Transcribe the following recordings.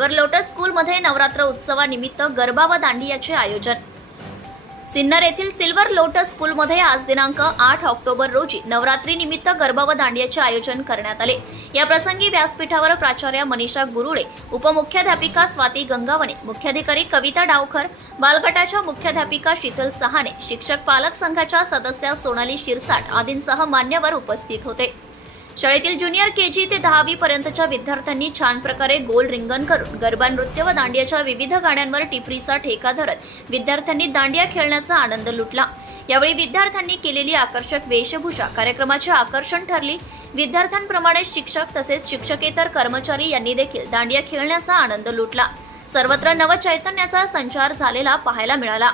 नवरात्र उत्सवानिमित्त गरबा व दांडियाचे आयोजन. सिन्नर येथील सिल्वर लोटस स्कूलमध्ये आज दिनांक आठ ऑक्टोबर रोजी नवरात्रीनिमित्त गरबा व दांडियाचे आयोजन करण्यात आले. या प्रसंगी व्यासपीठावर प्राचार्य मनीषा गुरुडे उपमुख्याध्यापिका स्वाती गंगावणे मुख्याधिकारी कविता डावखर बालगटाच्या मुख्याध्यापिका शीतल सहाने शिक्षक पालक संघाच्या सदस्या सोनाली शिरसाट आदींसह मान्यवर उपस्थित होते. शाळेतील ज्युनियर के जी ते दहावी पर्यंतच्या विद्यार्थ्यांनी छान प्रकारे गोल रिंगण करून गरबा नृत्य व दांडियाच्या विविध गाण्यांवर टिपरीचा ठेका धरत विद्यार्थ्यांनी दांडिया खेळण्याचा आनंद लुटला. यावेळी विद्यार्थ्यांनी केलेली आकर्षक वेशभूषा कार्यक्रमाचे आकर्षण ठरली. विद्यार्थ्यांप्रमाणे शिक्षक तसेच शिक्षकेतर कर्मचारी यांनी देखील दांडिया खेळण्याचा आनंद लुटला. सर्वत्र नवचैतन्याचा संचार झालेला पाहायला मिळाला.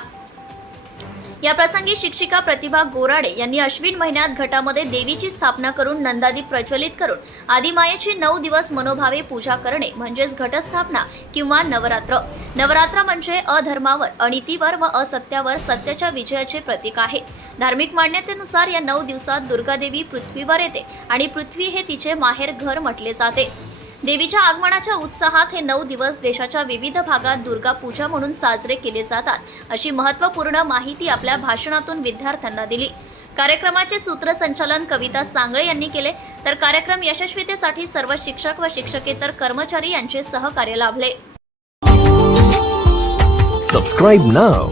या प्रसंगी शिक्षिका प्रतिभा गोराडे यांनी अश्विन महिन्यात घटामध्ये देवीची स्थापना करून नंदादी प्रज्वलित करून आदिमायेची नऊ दिवस मनोभावे पूजा करणे म्हणजेच घटस्थापना किंवा नवरात्र. नवरात्र म्हणजे अधर्मावर अनितीवर व असत्यावर सत्याच्या विजयाचे प्रतीक आहे. धार्मिक मान्यतेनुसार या नऊ दिवसात दुर्गादेवी पृथ्वीवर येते आणि पृथ्वी हे तिचे माहेर घर म्हटले जाते. देवीच्या आगमनाच्या उत्साहात हे नऊ दिवस देशाच्या विविध भागात दुर्गा पूजा म्हणून साजरे केले जातात अशी महत्त्वपूर्ण माहिती आपल्या भाषणातून विद्यार्थ्यांना दिली. कार्यक्रमाचे सूत्रसंचालन कविता सांगळे यांनी केले तर कार्यक्रम यशस्वीतेसाठी सर्व शिक्षक व शिक्षकेतर कर्मचारी यांचे सहकार्य लाभले. Subscribe now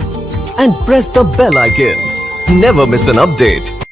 and press the bell icon never miss an update